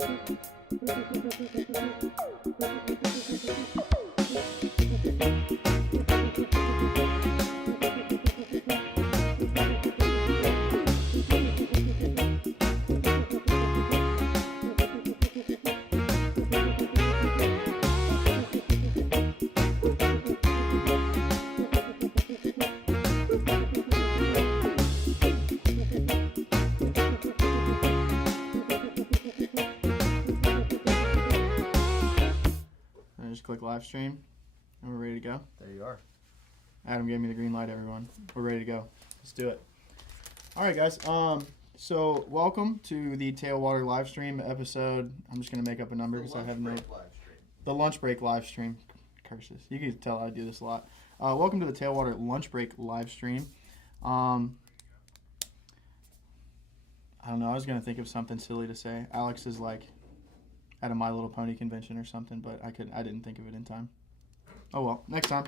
Just click live stream and we're ready to go. There you are. Adam gave me the green light, everyone. We're ready to go. Let's do it. All right, guys. So welcome to the Tailwater live stream episode. I'm just going to make up a number because I have no... The lunch break live stream. Curses. You can tell I do this a lot. Welcome to the Tailwater lunch break live stream. I don't know. I was going to think of something silly to say. Alex is like at a My Little Pony convention or something, but I didn't think of it in time. Oh well, next time.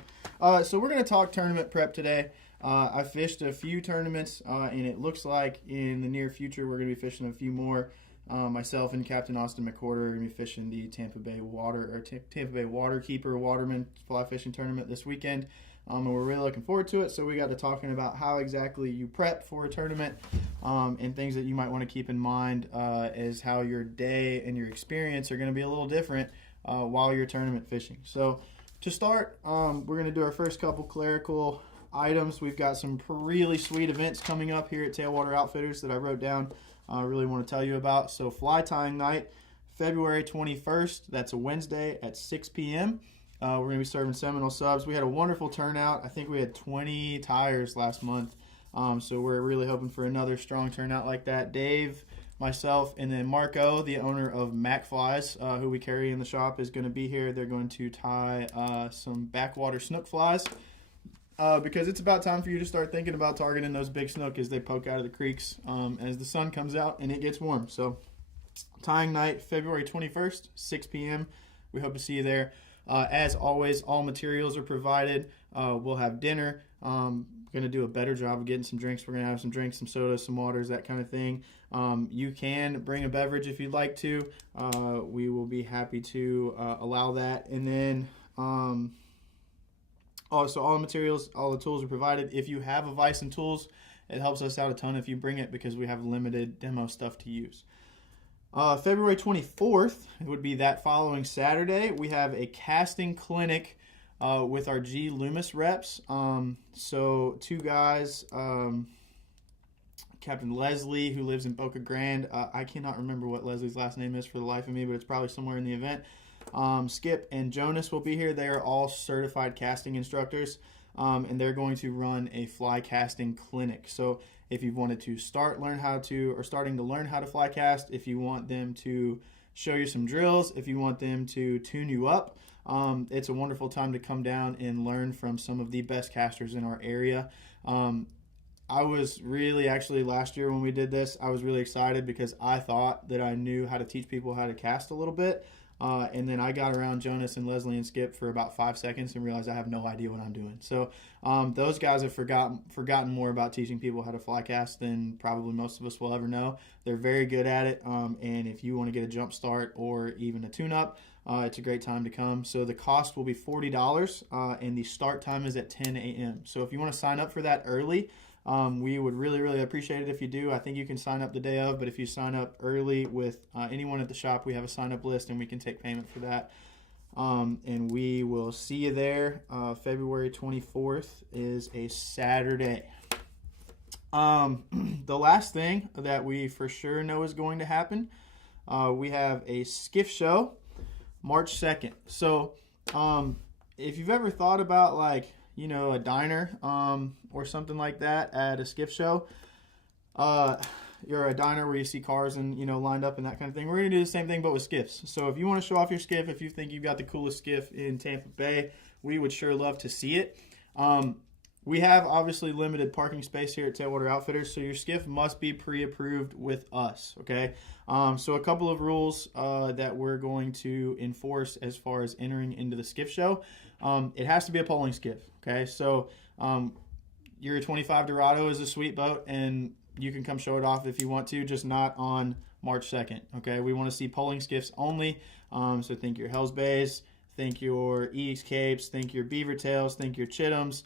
So we're going to talk tournament prep today. I fished a few tournaments, and it looks like in the near future we're going to be fishing a few more. Myself and Captain Austin McCorder are going to be fishing the Tampa Bay Waterkeeper Waterman fly fishing tournament this weekend. And we're really looking forward to it. So we got to talking about how exactly you prep for a tournament, and things that you might want to keep in mind as how your day and your experience are going to be a little different while you're tournament fishing. So to start, we're going to do our first couple clerical items. We've got some really sweet events coming up here at Tailwater Outfitters that I wrote down. I really want to tell you about. So fly tying night, February 21st. That's a Wednesday at 6 p.m. We're going to be serving Seminole subs. We had a wonderful turnout. I think we had 20 tires last month. So we're really hoping for another strong turnout like that. Dave, myself, and then Marco, the owner of Mac Flies, who we carry in the shop, is going to be here. They're going to tie some backwater snook flies because it's about time for you to start thinking about targeting those big snook as they poke out of the creeks as the sun comes out and it gets warm. So tying night, February 21st, 6 p.m. We hope to see you there. As always, all materials are provided. We'll have dinner. Going to do a better job of getting some drinks. We're going to have some drinks, some sodas, some waters, that kind of thing. You can bring a beverage if you'd like to. We will be happy to allow that. And then also all the materials, all the tools are provided. If you have a vise and tools, it helps us out a ton if you bring it because we have limited demo stuff to use. February 24th would be that following Saturday. We have a casting clinic with our G Loomis reps. So two guys, Captain Leslie, who lives in Boca Grande. I cannot remember what Leslie's last name is for the life of me, but it's probably somewhere in the event. Skip and Jonas will be here. They are all certified casting instructors, and they're going to run a fly casting clinic. So if you've wanted to starting to learn how to fly cast, if you want them to show you some drills, if you want them to tune you up, it's a wonderful time to come down and learn from some of the best casters in our area. I was really, actually last year when we did this, I was really excited because I thought that I knew how to teach people how to cast a little bit. And then I got around Jonas and Leslie and Skip for about 5 seconds and realized I have no idea what I'm doing. So those guys have forgotten more about teaching people how to fly cast than probably most of us will ever know. They're very good at it. And if you want to get a jump start or even a tune-up, it's a great time to come. So the cost will be $40, and the start time is at 10 a.m. So if you want to sign up for that early, we would really, really appreciate it if you do. I think you can sign up the day of, but if you sign up early with anyone at the shop, we have a sign-up list, and we can take payment for that. And we will see you there. February 24th is a Saturday. The last thing that we for sure know is going to happen, we have a skiff show March 2nd. So if you've ever thought about a diner or something like that at a skiff show, you're a diner where you see cars and lined up and that kind of thing. We're going to do the same thing but with skiffs. So if you want to show off your skiff, if you think you've got the coolest skiff in Tampa Bay, we would sure love to see it. We have obviously limited parking space here at Tailwater Outfitters, so your skiff must be pre-approved with us, okay? So a couple of rules that we're going to enforce as far as entering into the skiff show. It has to be a polling skiff, okay? So your 25 Dorado is a sweet boat, and you can come show it off if you want to, just not on March 2nd. Okay, we want to see polling skiffs only. So think your Hell's Bays, think your EX Capes, think your Beaver Tails, think your Chittams.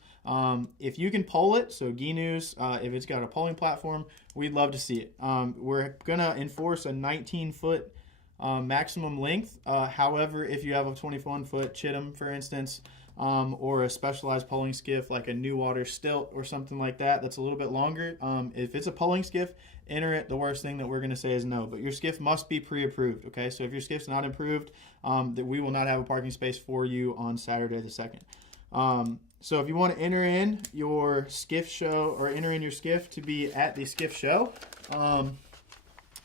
If you can pole it, so Ginus, if it's got a polling platform, we'd love to see it. We're going to enforce a 19-foot maximum length. However, if you have a 21-foot Chittam, for instance, or a specialized polling skiff like a New Water Stilt or something like that, that's a little bit longer. If it's a polling skiff, enter it. The worst thing that we're going to say is no, but your skiff must be pre-approved. Okay, so if your skiff's not approved, that we will not have a parking space for you on Saturday the 2nd. So if you want to enter in your skiff show or enter in your skiff to be at the skiff show,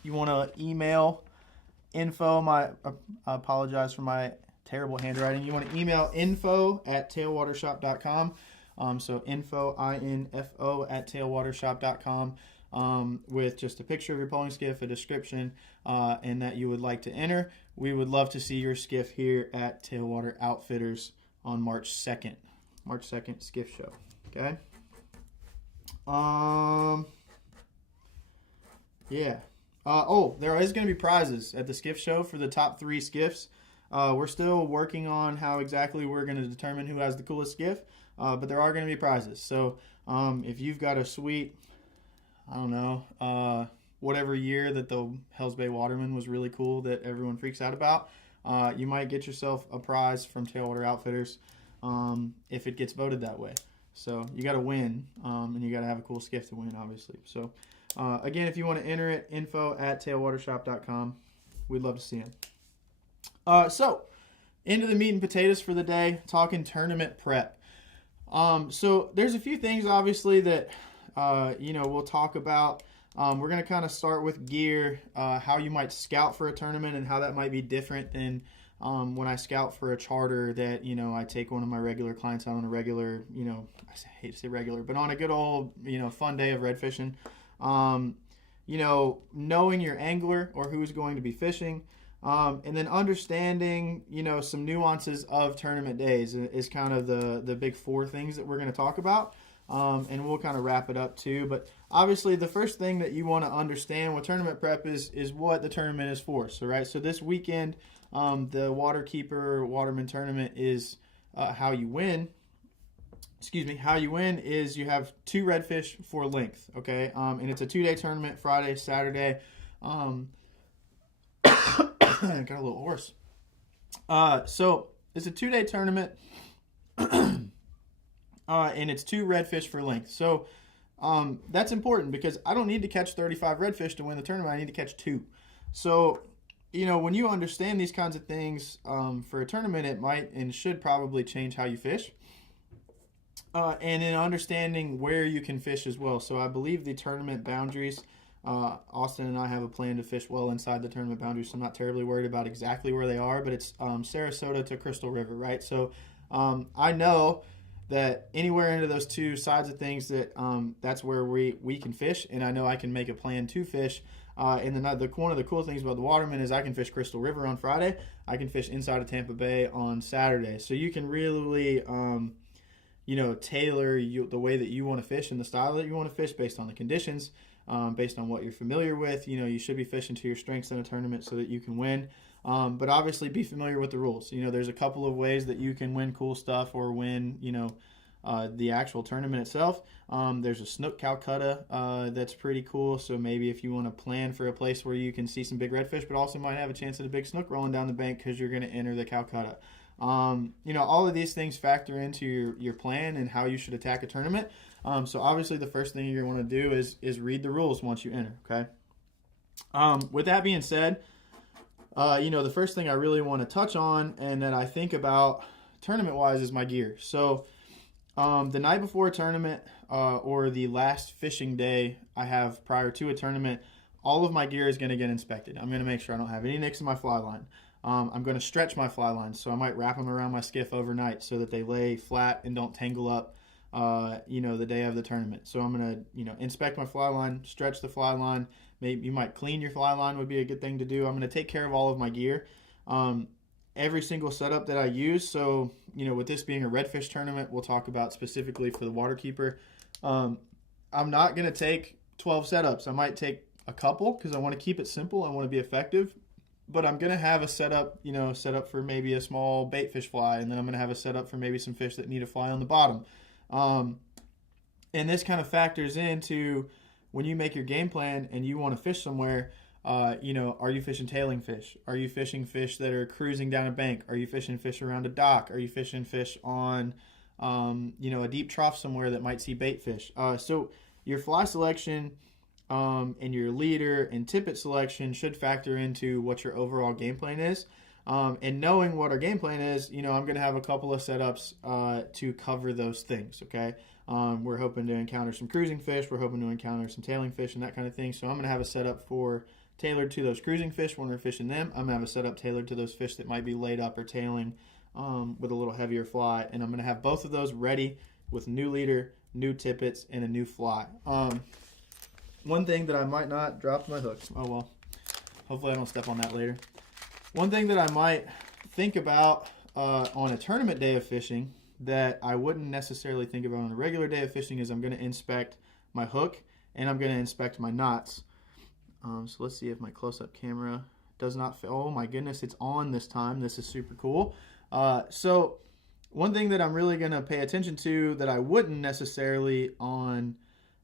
you want to email info. I apologize for my terrible handwriting. You want to email info@tailwatershop.com. So info, I-N-F-O, @tailwatershop.com, with just a picture of your polling skiff, a description, and that you would like to enter. We would love to see your skiff here at Tailwater Outfitters on March 2nd. March 2nd skiff show. Okay. Yeah. There is going to be prizes at the skiff show for the top 3 skiffs. We're still working on how exactly we're going to determine who has the coolest skiff, but there are going to be prizes. So if you've got a sweet, I don't know, whatever year that the Hells Bay Waterman was really cool that everyone freaks out about, you might get yourself a prize from Tailwater Outfitters if it gets voted that way. So you got to win, and you got to have a cool skiff to win, obviously. So again, if you want to enter it, info@tailwatershop.com. We'd love to see it. So into the meat and potatoes for the day, talking tournament prep. So there's a few things, obviously, that we'll talk about. We're going to kind of start with gear, how you might scout for a tournament and how that might be different than when I scout for a charter that, I take one of my regular clients out on a regular, I hate to say regular, but on a good old, fun day of red fishing. Knowing your angler or who's going to be fishing, and then understanding, some nuances of tournament days is kind of the big 4 things that we're going to talk about. And we'll kind of wrap it up too. But obviously the first thing that you want to understand with tournament prep is what the tournament is for. So, right. So this weekend, the Waterkeeper Waterman tournament is how you win. How you win is you have 2 redfish for length. Okay. And it's a 2-day tournament, Friday, Saturday. Got a little hoarse. So it's a 2-day tournament. And it's 2 redfish for length. So that's important because I don't need to catch 35 redfish to win the tournament. I need to catch 2. So, when you understand these kinds of things for a tournament, it might and should probably change how you fish. And in understanding where you can fish as well. So I believe the tournament boundaries, Austin and I have a plan to fish well inside the tournament boundaries. So I'm not terribly worried about exactly where they are, but it's Sarasota to Crystal River, right? So I know that anywhere into those 2 sides of things that's where we can fish, and I know I can make a plan to fish. And then one of the cool things about the Waterman is I can fish Crystal River on Friday. I can fish inside of Tampa Bay on Saturday. So you can really tailor the way that you want to fish and the style that you want to fish based on the conditions, based on what you're familiar with. You should be fishing to your strengths in a tournament so that you can win. But obviously be familiar with the rules. There's a couple of ways that you can win cool stuff or win, the actual tournament itself. There's a snook Calcutta that's pretty cool. So maybe if you want to plan for a place where you can see some big redfish, but also might have a chance at a big snook rolling down the bank because you're going to enter the Calcutta. All of these things factor into your plan and how you should attack a tournament. So obviously the first thing you're going to want to do is read the rules once you enter. Okay. With that being said, the first thing I really want to touch on and that I think about tournament-wise is my gear. So the night before a tournament or the last fishing day I have prior to a tournament, all of my gear is going to get inspected. I'm going to make sure I don't have any nicks in my fly line. I'm going to stretch my fly lines, so I might wrap them around my skiff overnight so that they lay flat and don't tangle up, the day of the tournament. So I'm going to, inspect my fly line, stretch the fly line. Maybe you might clean your fly line would be a good thing to do. I'm going to take care of all of my gear, every single setup that I use. So, with this being a redfish tournament, we'll talk about specifically for the Waterkeeper. I'm not going to take 12 setups. I might take a couple because I want to keep it simple. I want to be effective. But I'm going to have a setup, set up for maybe a small bait fish fly. And then I'm going to have a setup for maybe some fish that need a fly on the bottom. And this kind of factors into when you make your game plan and you want to fish somewhere, are you fishing tailing fish? Are you fishing fish that are cruising down a bank? Are you fishing fish around a dock? Are you fishing fish on, a deep trough somewhere that might see bait fish? So your fly selection and your leader and tippet selection should factor into what your overall game plan is. And knowing what our game plan is, I'm going to have a couple of setups to cover those things, okay? We're hoping to encounter some cruising fish. We're hoping to encounter some tailing fish and that kind of thing. So I'm going to have a setup tailored to those cruising fish when we're fishing them. I'm going to have a setup tailored to those fish that might be laid up or tailing with a little heavier fly. And I'm going to have both of those ready with new leader, new tippets, and a new fly. One thing that I might not drop my hook. Oh, well. Hopefully I don't step on that later. One thing that I might think about on a tournament day of fishing that I wouldn't necessarily think about on a regular day of fishing is I'm going to inspect my hook and I'm going to inspect my knots. So let's see if my close-up camera does not fit. Oh my goodness, it's on this time. This is super cool. So one thing that I'm really going to pay attention to that I wouldn't necessarily on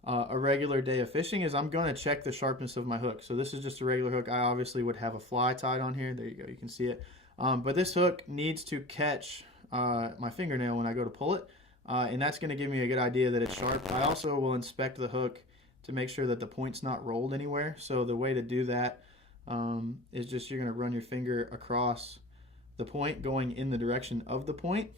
a regular day of fishing is I'm going to check the sharpness of my hook. So this is just a regular hook. I obviously would have a fly tied on here. There you go. You can see it. But this hook needs to catch my fingernail when I go to pull it. And that's going to give me a good idea that it's sharp. I also will inspect the hook to make sure that the point's not rolled anywhere. So the way to do that is just you're going to run your finger across the point going in the direction of the point.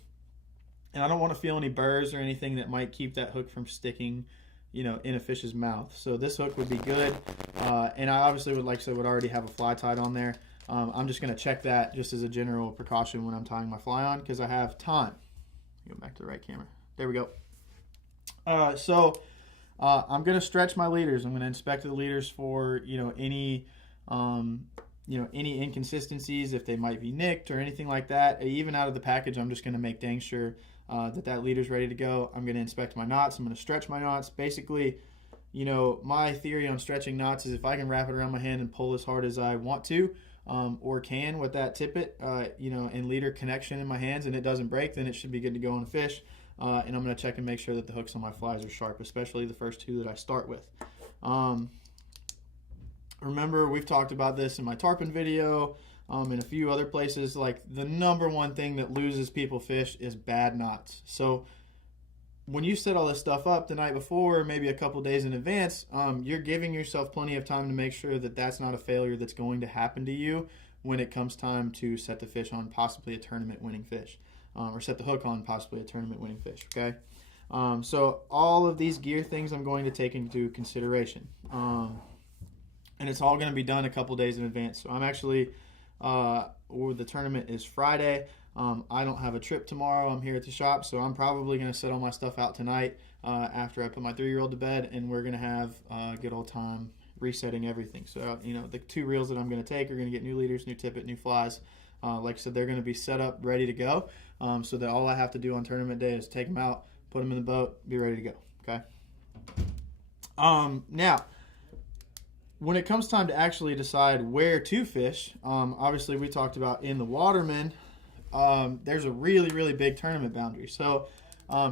And I don't want to feel any burrs or anything that might keep that hook from sticking in a fish's mouth. So this hook would be good. And I obviously would already have a fly tied on there. I'm just going to check that just as a general precaution when I'm tying my fly on because I have time. Go back to the right camera. There we go. I'm going to stretch my leaders. I'm going to inspect the leaders for, any inconsistencies, if they might be nicked or anything like that. Even out of the package, I'm just going to make dang sure that leader's ready to go. I'm going to inspect my knots. I'm going to stretch my knots. Basically, my theory on stretching knots is if I can wrap it around my hand and pull as hard as I want to, or can with that tippet, and leader connection in my hands and it doesn't break, then it should be good to go on a fish. And I'm going to check and make sure that the hooks on my flies are sharp, especially the first two that I start with. Remember, we've talked about this in my tarpon video, and a few other places. Like, the number one thing that loses people fish is bad knots. So when you set all this stuff up the night before, maybe a couple days in advance, you're giving yourself plenty of time to make sure that that's not a failure that's going to happen to you when it comes time to set the fish on possibly a tournament winning fish. Or set the hook on possibly a tournament winning fish, okay? So all of these gear things I'm going to take into consideration. And it's all going to be done a couple days in advance. So I'm actually, the tournament is Friday. I don't have a trip tomorrow. I'm here at the shop, so I'm probably going to set all my stuff out tonight after I put my 3-year-old to bed, and we're going to have a good old time resetting everything. So, the 2 reels that I'm going to take are going to get new leaders, new tippet, new flies. Like I said, they're going to be set up, ready to go, so that all I have to do on tournament day is take them out, put them in the boat, be ready to go, okay? Now, when it comes time to actually decide where to fish, obviously we talked about in the Waterman, there's a really, really big tournament boundary. So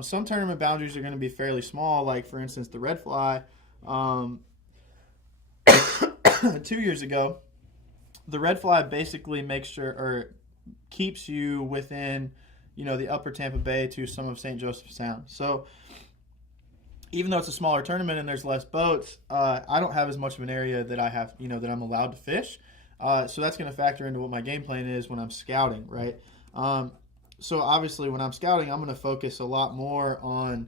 some tournament boundaries are going to be fairly small, like, for instance, the red fly. 2 years ago, the red fly basically makes sure or keeps you within, the upper Tampa Bay to some of St. Joseph Sound. So even though it's a smaller tournament and there's less boats, I don't have as much of an area that I have, that I'm allowed to fish. So that's going to factor into what my game plan is when I'm scouting, right? So obviously when I'm scouting, I'm going to focus a lot more on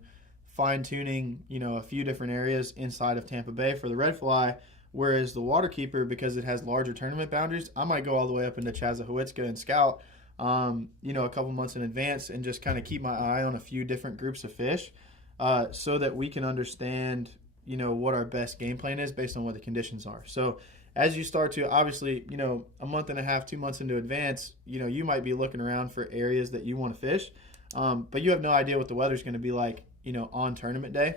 fine-tuning, a few different areas inside of Tampa Bay for the red fly. Whereas the Waterkeeper, because it has larger tournament boundaries, I might go all the way up into Chassahowitzka and scout, a couple months in advance and just kind of keep my eye on a few different groups of fish so that we can understand, what our best game plan is based on what the conditions are. So as you start to, obviously, a month and a half, 2 months into advance, you might be looking around for areas that you want to fish, but you have no idea what the weather's going to be like, on tournament day.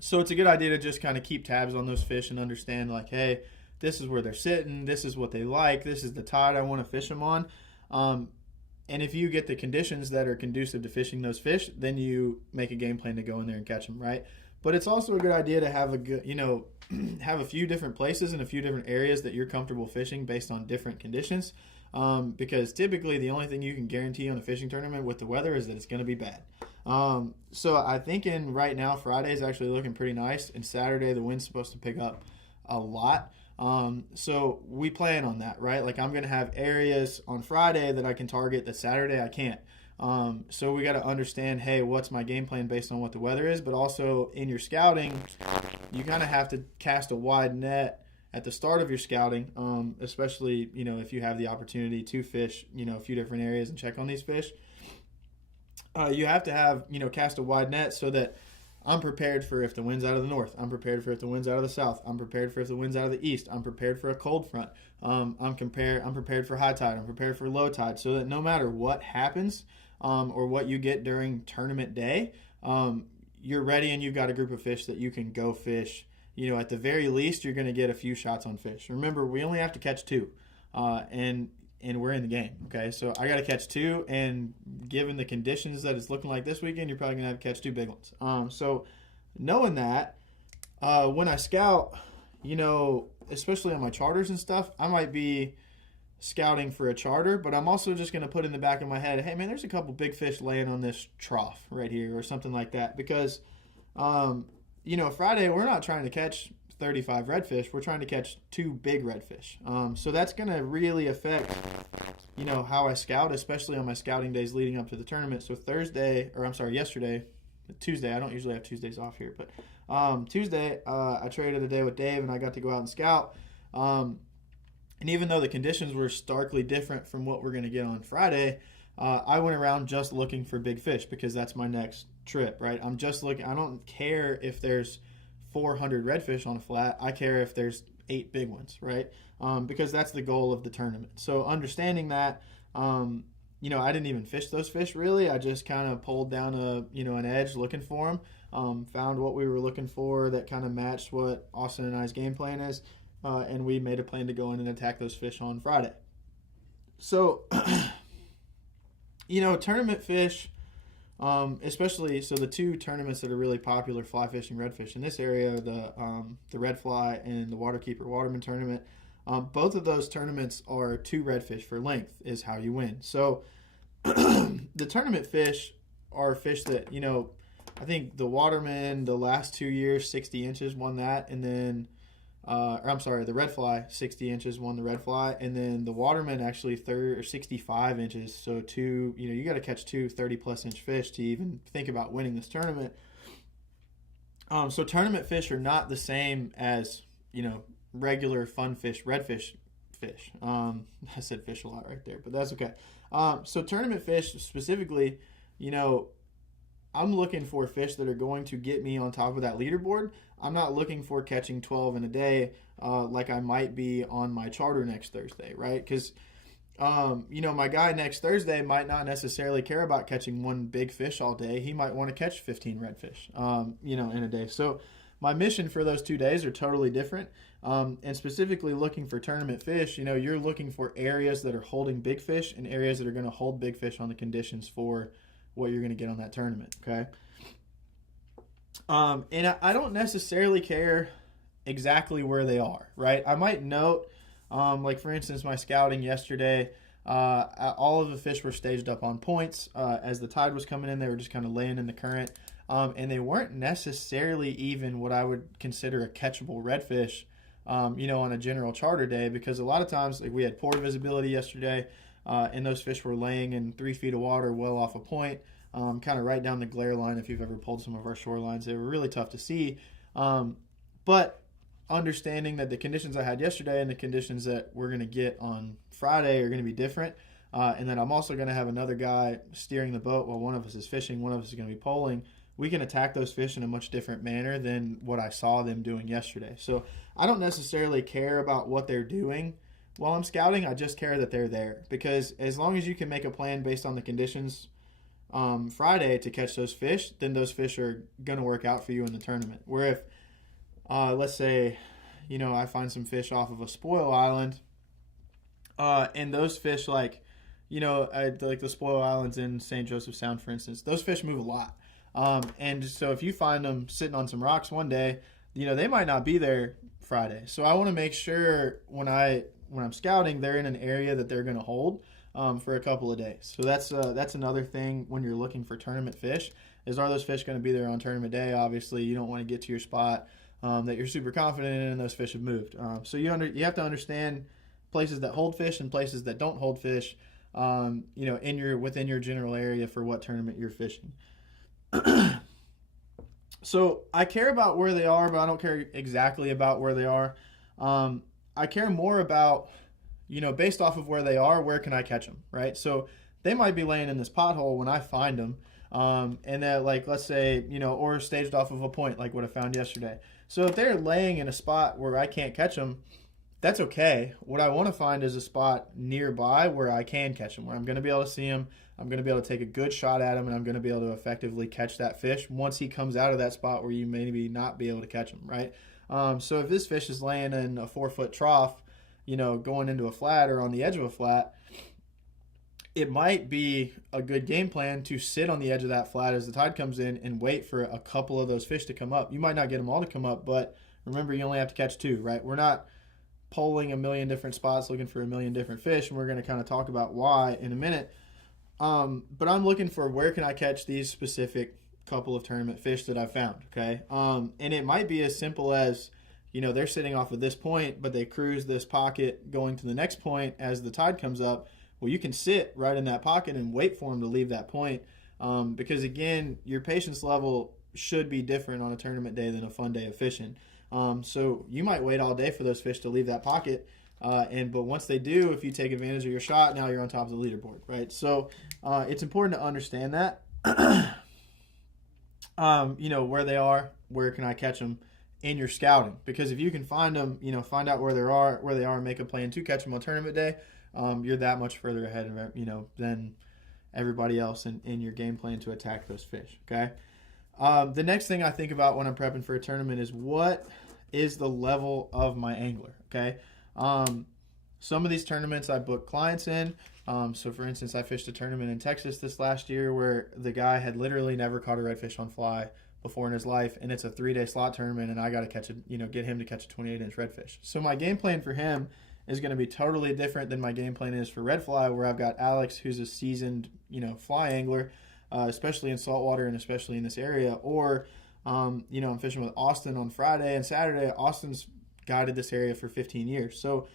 So it's a good idea to just kind of keep tabs on those fish and understand, like, hey, this is where they're sitting, this is what they like, this is the tide I want to fish them on. And if you get the conditions that are conducive to fishing those fish, then you make a game plan to go in there and catch them, right? But it's also a good idea to have a good, have a few different places and a few different areas that you're comfortable fishing based on different conditions. Because typically the only thing you can guarantee on a fishing tournament with the weather is that it's going to be bad. So I think right now Friday is actually looking pretty nice, and Saturday the wind's supposed to pick up a lot. So we plan on that, right? Like I'm going to have areas on Friday that I can target that Saturday I can't. So we got to understand, hey, what's my game plan based on what the weather is, but also in your scouting, you kind of have to cast a wide net at the start of your scouting, especially, if you have the opportunity to fish, a few different areas and check on these fish. You have to have, cast a wide net so that I'm prepared for if the wind's out of the north. I'm prepared for if the wind's out of the south. I'm prepared for if the wind's out of the east. I'm prepared for a cold front. I'm prepared for high tide. I'm prepared for low tide, so that no matter what happens or what you get during tournament day, you're ready and you've got a group of fish that you can go fish. At the very least, you're going to get a few shots on fish. Remember, we only have to catch 2, and we're in the game. Okay, so I got to catch 2, and given the conditions that it's looking like this weekend, you're probably going to have to catch 2 big ones. So knowing that, when I scout, especially on my charters and stuff, I might be scouting for a charter, but I'm also just going to put in the back of my head, hey man, there's a couple big fish laying on this trough right here or something like that, because Friday we're not trying to catch 35 redfish, we're trying to catch 2 big redfish. So that's going to really affect how I scout, especially on my scouting days leading up to the tournament. So Tuesday, I don't usually have Tuesdays off here, but Tuesday I traded a day with Dave and I got to go out and scout. And even though the conditions were starkly different from what we're going to get on Friday, I went around just looking for big fish because that's my next trip, right? I'm just looking. I don't care if there's 400 redfish on a flat. I care if there's 8 big ones, right? Because that's the goal of the tournament. So understanding that, I didn't even fish those fish really. I just kind of pulled down an edge looking for them. Found what we were looking for that kind of matched what Austin and I's game plan is. And we made a plan to go in and attack those fish on Friday. So, tournament fish, especially, so the 2 tournaments that are really popular fly fishing redfish in this area, the red fly and the waterkeeper Waterman tournament, both of those tournaments are 2 redfish for length is how you win. So the tournament fish are fish that, I think the Waterman the last 2 years, 60 inches won that, and then the red fly, 60 inches won the red fly, and then the Waterman actually 65 inches. So you got to catch 2 30-plus inch fish to even think about winning this tournament. So tournament fish are not the same as, regular fun fish, redfish fish. I said fish a lot right there, but that's okay. So tournament fish specifically, I'm looking for fish that are going to get me on top of that leaderboard. I'm not looking for catching 12 in a day like I might be on my charter next Thursday, right? Because, my guy next Thursday might not necessarily care about catching 1 big fish all day. He might want to catch 15 redfish, in a day. So my mission for those 2 days are totally different. And specifically looking for tournament fish, you're looking for areas that are holding big fish and areas that are going to hold big fish on the conditions for what you're going to get on that tournament, okay? And I don't necessarily care exactly where they are, right? I might note, like for instance, my scouting yesterday, all of the fish were staged up on points. As the tide was coming in, they were just kind of laying in the current, and they weren't necessarily even what I would consider a catchable redfish, on a general charter day, because a lot of times, like we had poor visibility yesterday, and those fish were laying in 3 feet of water well off a point, kind of right down the glare line. If you've ever pulled some of our shorelines, they were really tough to see. But understanding that the conditions I had yesterday and the conditions that we're going to get on Friday are going to be different, and then I'm also going to have another guy steering the boat while one of us is fishing, one of us is going to be polling. We can attack those fish in a much different manner than what I saw them doing yesterday. So I don't necessarily care about what they're doing while I'm scouting. I just care that they're there, because as long as you can make a plan based on the conditions Friday to catch those fish, then those fish are going to work out for you in the tournament. Where if, let's say, I find some fish off of a spoil island, and those fish like the spoil islands in St. Joseph Sound, for instance, those fish move a lot. And so if you find them sitting on some rocks one day, they might not be there Friday. So I want to make sure when I'm scouting, they're in an area that they're going to hold for a couple of days. So that's another thing when you're looking for tournament fish is, are those fish going to be there on tournament day? Obviously, you don't want to get to your spot that you're super confident in and those fish have moved. So you have to understand places that hold fish and places that don't hold fish, within your general area for what tournament you're fishing. So I care about where they are, but I don't care exactly about where they are. I care more about, based off of where they are, where can I catch them, right? So they might be laying in this pothole when I find them, and that, like, let's say, or staged off of a point, like what I found yesterday. So if they're laying in a spot where I can't catch them, that's okay. What I want to find is a spot nearby where I can catch them, where I'm going to be able to see them, I'm going to be able to take a good shot at him, and I'm going to be able to effectively catch that fish once he comes out of that spot where you maybe not be able to catch him, right? So if this fish is laying in a 4-foot trough, going into a flat or on the edge of a flat, it might be a good game plan to sit on the edge of that flat as the tide comes in and wait for a couple of those fish to come up. You might not get them all to come up, but remember, you only have to catch 2, right? We're not polling a million different spots looking for a million different fish, and we're going to kind of talk about why in a minute. But I'm looking for where can I catch these specific couple of tournament fish that I found, okay? And it might be as simple as, they're sitting off of this point, but they cruise this pocket going to the next point as the tide comes up. Well, you can sit right in that pocket and wait for them to leave that point, because, again, your patience level should be different on a tournament day than a fun day of fishing. So you might wait all day for those fish to leave that pocket, but once they do, if you take advantage of your shot, now you're on top of the leaderboard, right? So it's important to understand that, where they are, where can I catch them in your scouting, because if you can find them, find out where they are, and make a plan to catch them on tournament day, you're that much further ahead of than everybody else in your game plan to attack those fish. Okay. The next thing I think about when I'm prepping for a tournament is, what is the level of my angler? Okay. Some of these tournaments I book clients in. So for instance, I fished a tournament in Texas this last year where the guy had literally never caught a redfish on fly before in his life, and it's a 3-day slot tournament, and I got to get him to catch a 28-inch redfish. So my game plan for him is going to be totally different than my game plan is for red fly, where I've got Alex, who's a seasoned, fly angler, especially in saltwater and especially in this area. Or, I'm fishing with Austin on Friday and Saturday. Austin's guided this area for 15 years. So,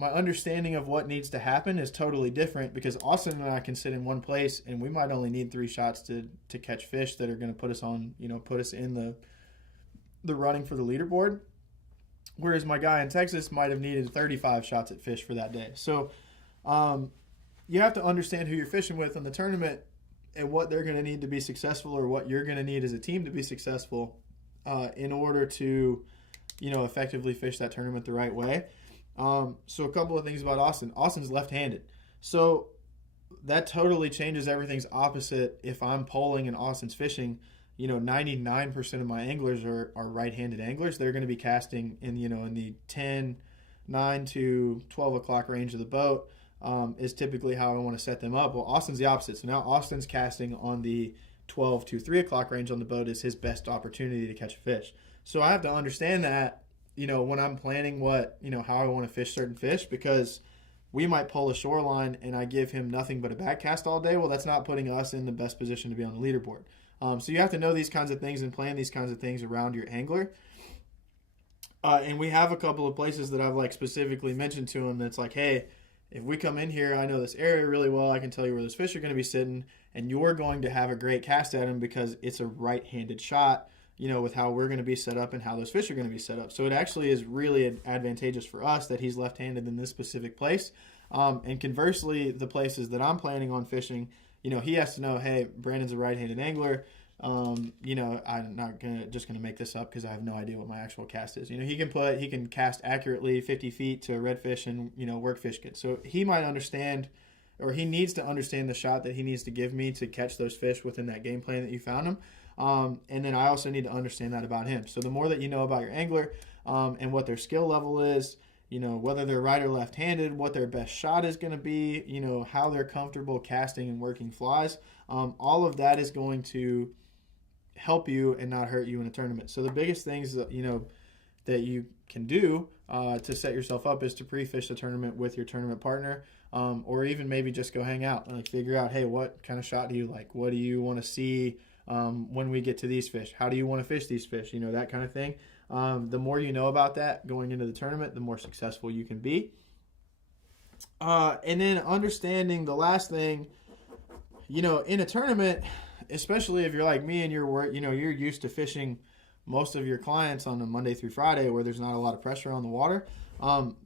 my understanding of what needs to happen is totally different, because Austin and I can sit in one place and we might only need 3 shots to catch fish that are going to put us on, put us in the running for the leaderboard. Whereas my guy in Texas might have needed 35 shots at fish for that day. So you have to understand who you're fishing with in the tournament and what they're going to need to be successful, or what you're going to need as a team to be successful in order to, effectively fish that tournament the right way. So a couple of things about Austin. Austin's left-handed. So that totally changes everything's opposite. If I'm polling and Austin's fishing, 99% of my anglers are right-handed anglers. They're going to be casting in the 9 to 12 o'clock range of the boat, is typically how I want to set them up. Well, Austin's the opposite. So now Austin's casting on the 12 to 3 o'clock range on the boat is his best opportunity to catch a fish. So I have to understand that, when I'm planning how I want to fish certain fish, because we might pull a shoreline and I give him nothing but a back cast all day. Well, that's not putting us in the best position to be on the leaderboard. So you have to know these kinds of things and plan these kinds of things around your angler. And we have a couple of places that I've specifically mentioned to him that's like, hey, if we come in here, I know this area really well. I can tell you where those fish are going to be sitting, and you're going to have a great cast at them because it's a right-handed shot, with how we're going to be set up and how those fish are going to be set up. So it actually is really advantageous for us that he's left-handed in this specific place. And conversely, the places that I'm planning on fishing, he has to know, hey, Brandon's a right-handed angler. I'm not just gonna make this up because I have no idea what my actual cast is. He can cast accurately 50 feet to a redfish and work fish good. So he might understand or he needs to understand the shot that he needs to give me to catch those fish within that game plan that you found him. And then I also need to understand that about him. So the more that you know about your angler and what their skill level is, whether they're right or left-handed, what their best shot is going to be, how they're comfortable casting and working flies, all of that is going to help you and not hurt you in a tournament. So the biggest things that, that you can do to set yourself up is to pre-fish the tournament with your tournament partner, or even maybe just go hang out and like figure out, hey, what kind of shot do you like? What do you want to see when we get to these fish? How do you want to fish these fish? That kind of thing. The more you know about that going into the tournament, the more successful you can be. And then understanding the last thing, in a tournament, especially if you're like me and you're used to fishing most of your clients on a Monday through Friday where there's not a lot of pressure on the water,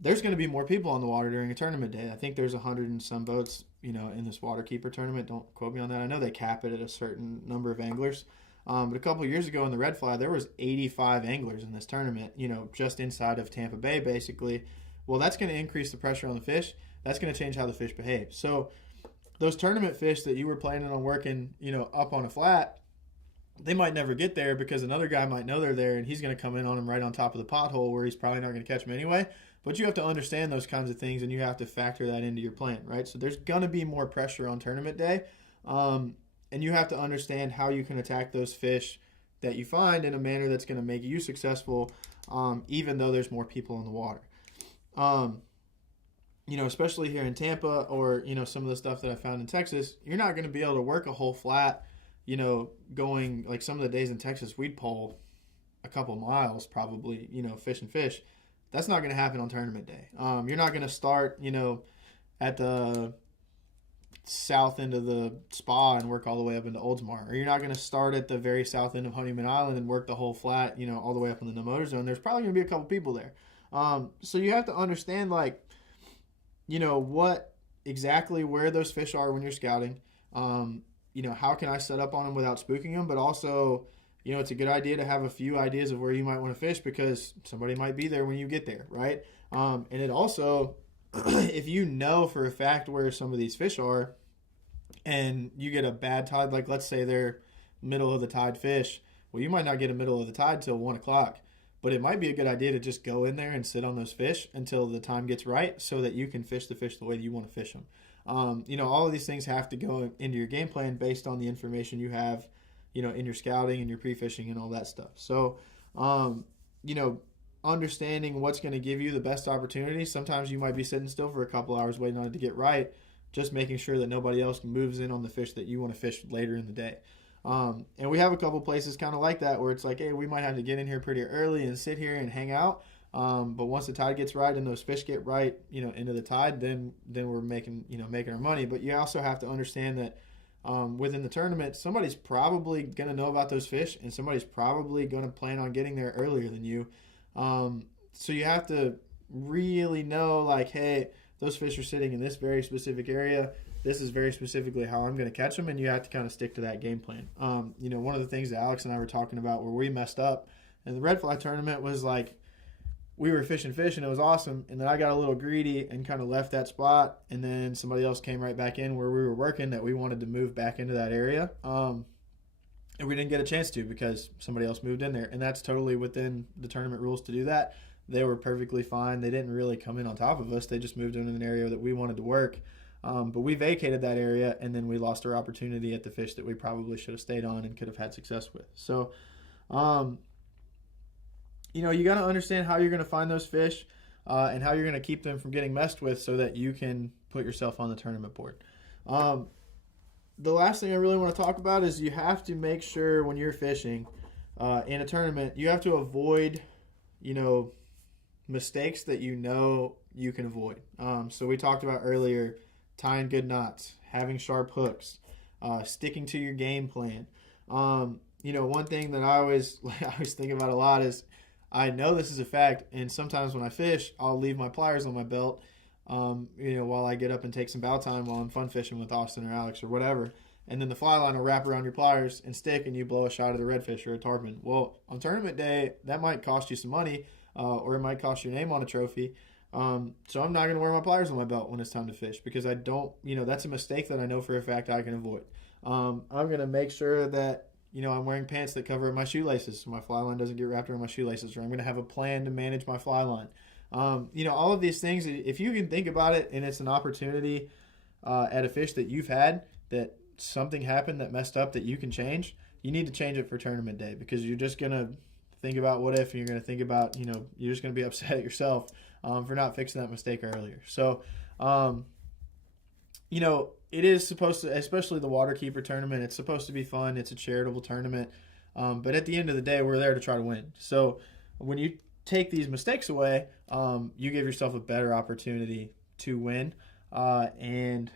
there's going to be more people on the water during a tournament day. I think there's 100 and some boats, in this Waterkeeper tournament. Don't quote me on that. I know they cap it at a certain number of anglers. But a couple of years ago in the Red Fly, there was 85 anglers in this tournament, just inside of Tampa Bay, basically. Well, that's going to increase the pressure on the fish. That's going to change how the fish behave. So those tournament fish that you were planning on working, up on a flat, they might never get there because another guy might know they're there and he's going to come in on them right on top of the pothole where he's probably not going to catch them anyway. But you have to understand those kinds of things and you have to factor that into your plan, right? So there's going to be more pressure on tournament day. And you have to understand how you can attack those fish that you find in a manner that's going to make you successful, even though there's more people in the water. Especially here in Tampa or, some of the stuff that I found in Texas, you're not going to be able to work a whole flat, going like some of the days in Texas, we'd pull a couple miles probably, fish. That's not going to happen on tournament day. You're not going to start, at the south end of the spa and work all the way up into Oldsmar, or you're not going to start at the very south end of Honeyman Island and work the whole flat, all the way up in the no-motor zone. There's probably going to be a couple people there. So you have to understand, like, what exactly where those fish are when you're scouting. How can I set up on them without spooking them? But also, it's a good idea to have a few ideas of where you might want to fish because somebody might be there when you get there, right? And it also, if you know for a fact where some of these fish are and you get a bad tide, like let's say they're middle of the tide fish, well, you might not get a middle of the tide till 1 o'clock. But it might be a good idea to just go in there and sit on those fish until the time gets right so that you can fish the fish the way that you want to fish them. All of these things have to go into your game plan based on the information you have, in your scouting and your pre-fishing and all that stuff. So, understanding what's going to give you the best opportunity. Sometimes you might be sitting still for a couple hours waiting on it to get right, just making sure that nobody else moves in on the fish that you want to fish later in the day. And we have a couple places kind of like that where it's like, hey, we might have to get in here pretty early and sit here and hang out. But once the tide gets right and those fish get right, into the tide, then we're making our money. But you also have to understand that within the tournament, somebody's probably going to know about those fish and somebody's probably going to plan on getting there earlier than you. So you have to really know, like, hey, those fish are sitting in this very specific area. This is very specifically how I'm going to catch them, and you have to kind of stick to that game plan. One of the things that Alex and I were talking about where we messed up in the Red Fly tournament was like we were fishing fish, and it was awesome, and then I got a little greedy and kind of left that spot, and then somebody else came right back in where we were working that we wanted to move back into that area, and we didn't get a chance to because somebody else moved in there, and that's totally within the tournament rules to do that. They were perfectly fine. They didn't really come in on top of us. They just moved in an area that we wanted to work. But we vacated that area, and then we lost our opportunity at the fish that we probably should have stayed on and could have had success with. So, you got to understand how you're going to find those fish and how you're going to keep them from getting messed with so that you can put yourself on the tournament board. The last thing I really want to talk about is you have to make sure when you're fishing in a tournament, you have to avoid, mistakes that you can avoid. So we talked about earlier, tying good knots, having sharp hooks, sticking to your game plan. One thing that I always think about a lot is I know this is a fact, and sometimes when I fish, I'll leave my pliers on my belt, while I get up and take some bow time while I'm fun fishing with Austin or Alex or whatever. And then the fly line will wrap around your pliers and stick, and you blow a shot at a redfish or a tarpon. Well, on tournament day, that might cost you some money, or it might cost your name on a trophy. So I'm not going to wear my pliers on my belt when it's time to fish because I don't, that's a mistake that I know for a fact I can avoid. I'm going to make sure that, I'm wearing pants that cover my shoelaces so my fly line doesn't get wrapped around my shoelaces, or I'm going to have a plan to manage my fly line. All of these things, if you can think about it and it's an opportunity at a fish that you've had that something happened that messed up that you can change, you need to change it for tournament day because you're just going to think about what if, and you're going to think about, you're just going to be upset at yourself for not fixing that mistake earlier. So, it is supposed to, especially the Waterkeeper tournament, it's supposed to be fun. It's a charitable tournament. But at the end of the day, we're there to try to win. So when you take these mistakes away, you give yourself a better opportunity to win. And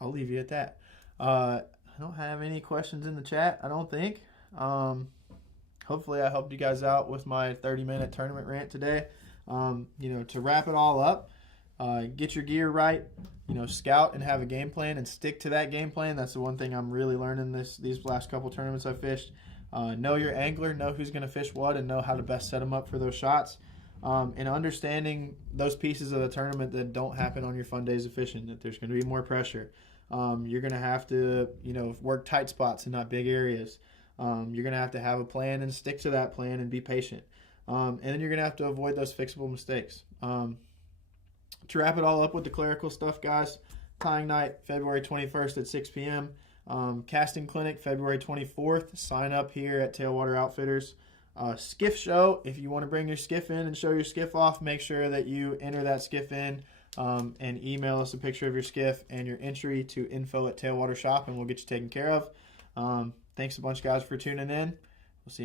I'll leave you at that. I don't have any questions in the chat, I don't think. Hopefully I helped you guys out with my 30-minute tournament rant today. To wrap it all up, get your gear right, scout and have a game plan and stick to that game plan. That's the one thing I'm really learning these last couple tournaments I fished. Know your angler, know who's going to fish what, and know how to best set them up for those shots. And understanding those pieces of the tournament that don't happen on your fun days of fishing, that there's going to be more pressure. You're going to have to, work tight spots and not big areas. You're going to have a plan and stick to that plan and be patient. And then you're going to have to avoid those fixable mistakes. To wrap it all up with the clerical stuff, guys, tying night, February 21st at 6 p.m. Casting clinic, February 24th. Sign up here at Tailwater Outfitters. Skiff show, if you want to bring your skiff in and show your skiff off, make sure that you enter that skiff in and email us a picture of your skiff and your entry to info@Tailwater Shop, and we'll get you taken care of. Thanks a bunch, guys, for tuning in. We'll see you